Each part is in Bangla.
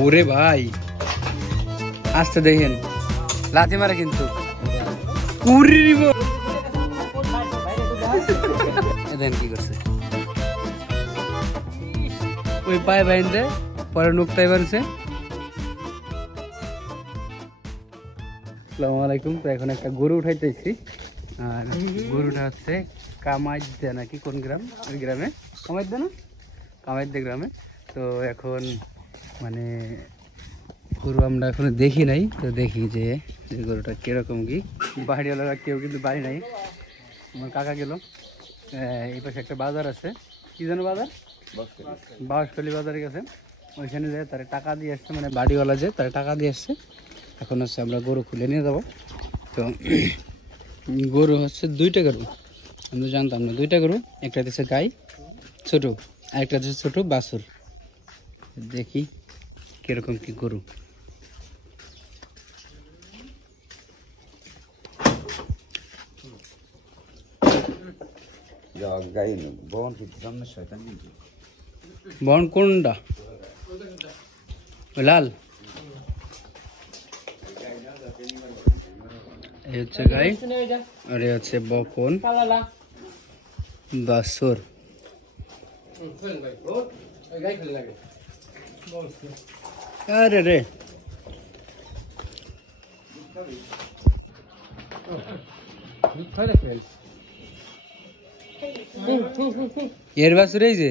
ওরে ভাই আসতে দেখেন লাথি মারে কিন্তু দেখেন কি করছে ওই পায়ে বাইন্দে পরে নুকতাই বানছে। আসসালামু আলাইকুম। তো এখন একটা গরু উঠাইতেছি আর গরুটা হচ্ছে কামাইদে নাকি কোন গ্রাম ওই গ্রামে কামাইদে না কামাইদে গ্রামে। তো এখন মানে গরু আমরা এখনো দেখি নাই, তো দেখি যে গরুটা কিরকম কি। বাড়িওয়ালারা কেউ কিন্তু বাড়ি নাই, আমার কাকা গেল। এই পাশে একটা বাজার আছে, কি যেন বাজার, বাঁশখালী বাজারে গেছে, ওইখানে যায় তারা টাকা দিয়ে আসছে, মানে বাড়িওয়ালা যে তারা টাকা দিয়ে আসছে। এখন হচ্ছে আমরা গরু খুলে নিয়ে যাবো। তো গরু হচ্ছে দুইটা গরু, আমি জানতাম না, দুইটা গরু, একটা দিচ্ছে গাই ছোট, আরেকটা দিচ্ছে ছোট বাছুর। দেখি কিরকম কি গরু। বন কোনটা লাল, এই হচ্ছে গাই আর এই হচ্ছে বকন বাছুর। আরে রে এর বাছুর এই যে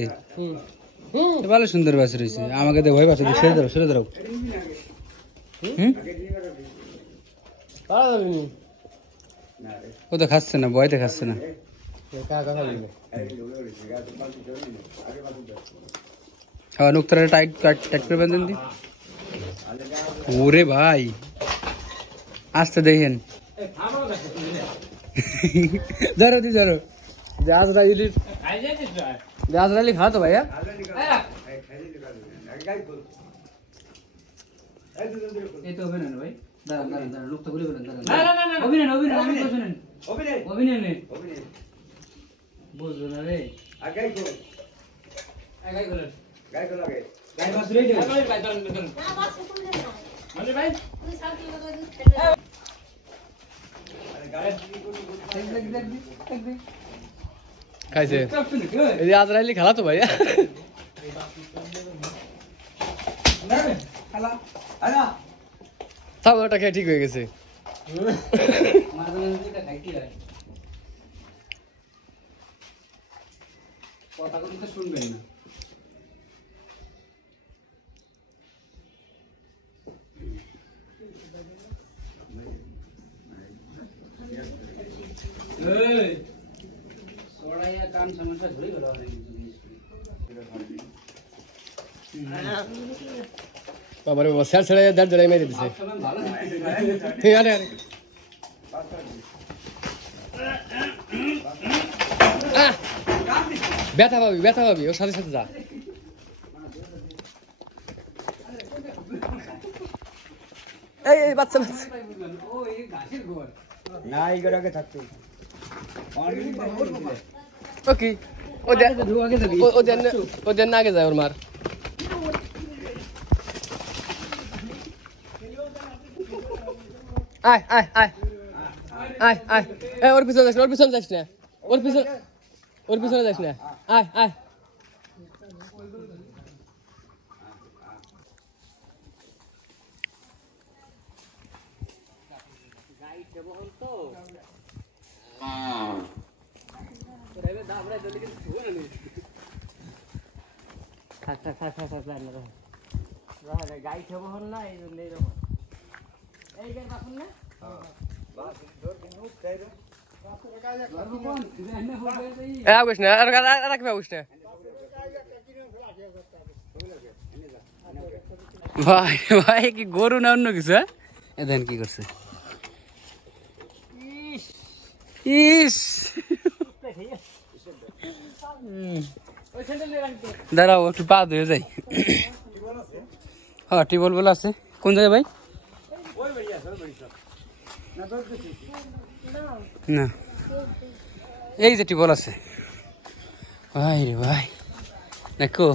ভালো সুন্দর বাছুর হয়েছে, আমাকে দেখ ভয় বাছুর সেরে ধরো সেরে ধরো। ও তো খাচ্ছে না, ভয়তে খাচ্ছে না। হ্যাঁ নুকতারা টাইট টাইট করে বেঁধেন দি। ওরে ভাই আসতে দেখেন ধরো দি ধরো আজরাইলি খাওয়া তো ভাইয়া। এই তো অভিনয় ভাই, দাঁড়ান দাঁড়ান দাঁড়ান, লোকটা বলে বলেন দাঁড়ান। অভিনয় অভিনয় আমি তো শুনেন অভিনয় নেই বুঝলো না রে। গাই খোলেন গাই খোলেন গাই মাছ রেডি গাই ধরেন ধরেন না মাছ কোন না মানে ভাই তুমি সাথে কথা দিন। আরে গাড়ি কি দেখ খাইছে এই যে আজরাইলি খালা তো ভাইয়া খালা আলা সব ওটা খেয়ে ঠিক হয়ে গেছে। কথা কিন্তু শুনবেন না। কান সমস্যা ধরে গেল বাবার স্যার ছেড়ে দাঁড় ধরে মেরে দিছে। ব্যথা পাবি ব্যথা পাবি, ওর সাথে সাথে যা। এই বাচ্চা বাচ্চা না এই করে আগে থাকতো ওকে ওদের না আগে যায় ওর মার। আয় আয় আয় আয় আয় ওর পিছনে যাস না, ওর পিছনে যাস না, ওর পিছনে যাস না, আয় আয়। গাই খাবো না এই জন্য এইরকম এই গাই বাসন না ভাই ভাই কি গরু না অন্য কিছু? এ দেন কি করছে, ইস দাঁড়াও একটু পা ধুয়ে যাই। হ্যাঁ টিউবওয়েল বলে আছে কোন জায়গায় ভাই? না এই যে টিউবওয়েল আছে ভাই রে ভাই দেখো।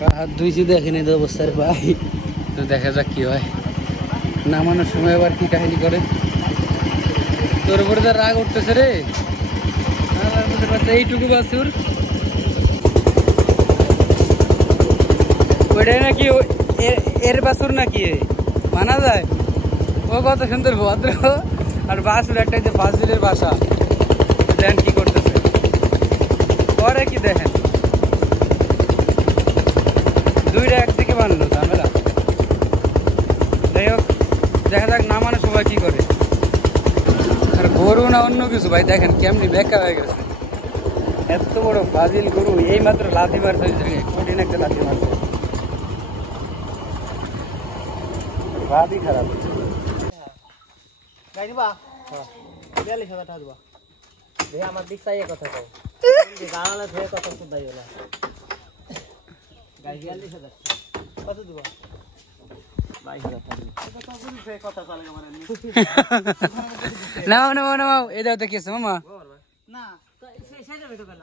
হাত ধুইছি দেখেনি তো অবস্থার ভাই, তো দেখা যাক কি হয়। নামানোর সময় আবার কি কাহিনী করে, তোর উপরে তো রাগ উঠতেছে রে। এইটুকু বাছুর ওইটাই নাকি এর বাছুর নাকি মানা যায়? ও কত সুন্দর ভদ্র, আর বাছুর একটা যে বাছুরের বাসা। দেখেন কি করতেছে, পরে কি দেখেন দুইটা একদিকে বানলো ঝামেলা। যাই হোক দেখা যাক নামানোর সময় কি করে। আর গরু না অন্য কিছু ভাই, দেখেন কেমনি বেকা হয়ে গেছে। এত বড় ফাজিল গরু এই মাত্র লাথি মারছে, কঠিন একটা লাথি মারছে, ভাবই খারাপ। আমার দিক চাই কথা কও গাড়ালে ধরে কথা শুধাই হলো গাড়ি ৪২,০০০ কত দিব? ২২,০০০ কথা চলে নাও নাও নাও, এই দাও দেখি আছে মামা না সেটা বেটো গেল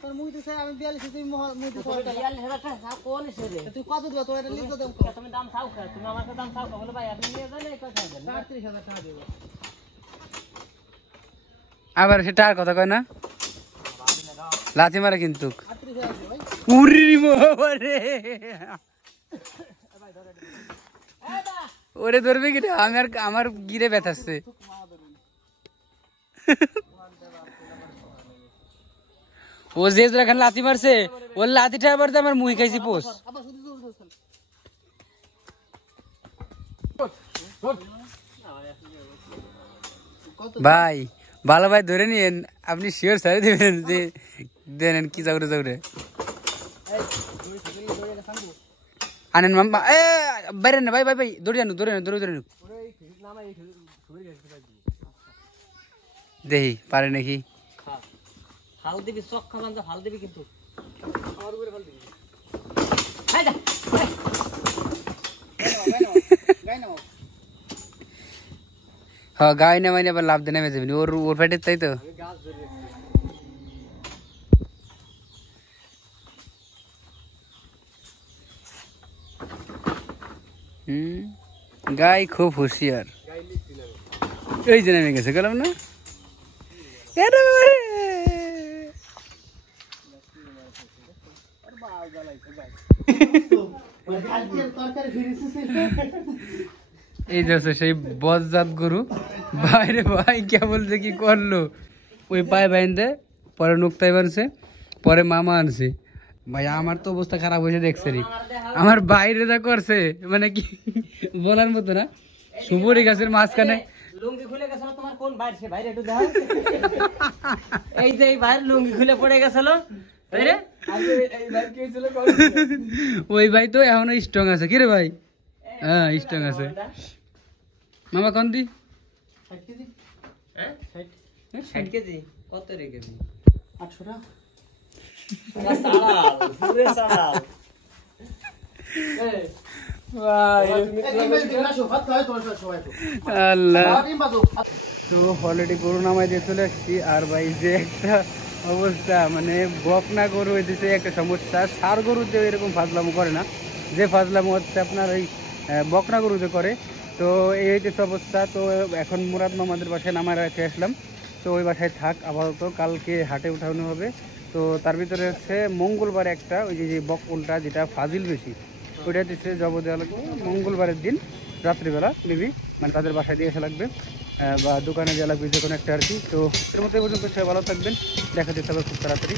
তোর মুই তো চাই আমি ৪২ তুই মুই তো ৪২,০০০ টাকা কোন সেরে তুই কত দিব? তোর এটা লিখ দাও, তুমি দাম চাও খা, তুমি আমার কাছে দাম চাও বলে ভাই আপনি নিয়ে যান এই কথা দেন ৩৭,০০০ টাকা দেব। আবার সেটা আর কথা কয় না, লাথি মারে কিন্তু। উরি রে ওরে ধরবে কি? আমার গিরে ব্যথাচ্ছে। ও যে এখানে লাথি মারছে, ওর লাথিটা আবার তো আমার মুই খাইছি পোষ। ভাই ভালো ভাই ধরে নিয়েন, আপনি শিওর সারি দেবেন যে দেন কি যাউরে যাউরে আনেন মাম্মা। এ বাইরে না ভাই ভাই ভাই, দৌড়ে আনু দৌড়ে দৌড়ে দৌড়ে দেখি পারে নাকি। হাল দিবি চক খাবান, হাল দিবি কিন্তু হ্যাঁ গাই না মাইনে আবার লাভ দিয়ে নেমে যাবেন ওর ওর ফ্যাটের, তাই তো। গাই খুব হুঁশিয়ার, এই যে নেমে গেছে গেলাম না। এই যে সেই বজ্জাত গরু বাইরে ভাই কেবল যে কি করলো, ওই পায়ে বাইন্দে পরে নুকতাই বানছে, পরে মামা আনছে। ভাই আমার তো অবস্থা খারাপ হয়েছে দেখছে রে, আমার বাইরে যা করছে মানে কি বলার মতো না। সুপুরি গাছের মাঝখানে লুঙ্গি খুলে গেছিল তোমার, কোন বাইরে সে বাইরে একটু দাও। এই যে এই বাইরে লুঙ্গি খুলে পড়ে গেছিল, তাই রে ওই ভাই তো এখনো স্ট্রং আছে। কি রে ভাই? হ্যাঁ স্ট্রং আছে। মামা কোন দি ৬০ কেজি? হ্যাঁ ৬০ কেজি কত রে কেজি? ৮০০ টাকা। সালাল পুরে সালাল আল্লাহ। তো অলরেডি গরু নামাই দিয়ে চলে আসছি। আর ভাই যে একটা অবস্থা, মানে বকনা গরু হইতেছে একটা সমস্যা। সার গরুতে এরকম ফাজলামো করে না, যে ফাজলামো হচ্ছে আপনার ওই বকনা গরুতে করে। তো এই হইতেছে অবস্থা। তো এখন মুরাদ মামাদের বাসায় নামায় রেখে আসলাম, তো ওই বাসায় থাক আপাতত, কালকে হাটে উঠানো হবে। তো তার ভিতরে হচ্ছে মঙ্গলবার একটা ওই যে বকনটা যেটা ফাজিল বেশি, ওইটা দিচ্ছে জব দেওয়া লাগবে মঙ্গলবারের দিন রাত্রিবেলা মেবি, মানে তাদের বাসায় দিয়ে আসা লাগবে বা দোকানে দেওয়া লাগবে, যে কোনো একটা আর কি। তো এর মধ্যে পর্যন্ত সবাই ভালো থাকবেন, দেখা যেতে হবে খুব তাড়াতাড়ি।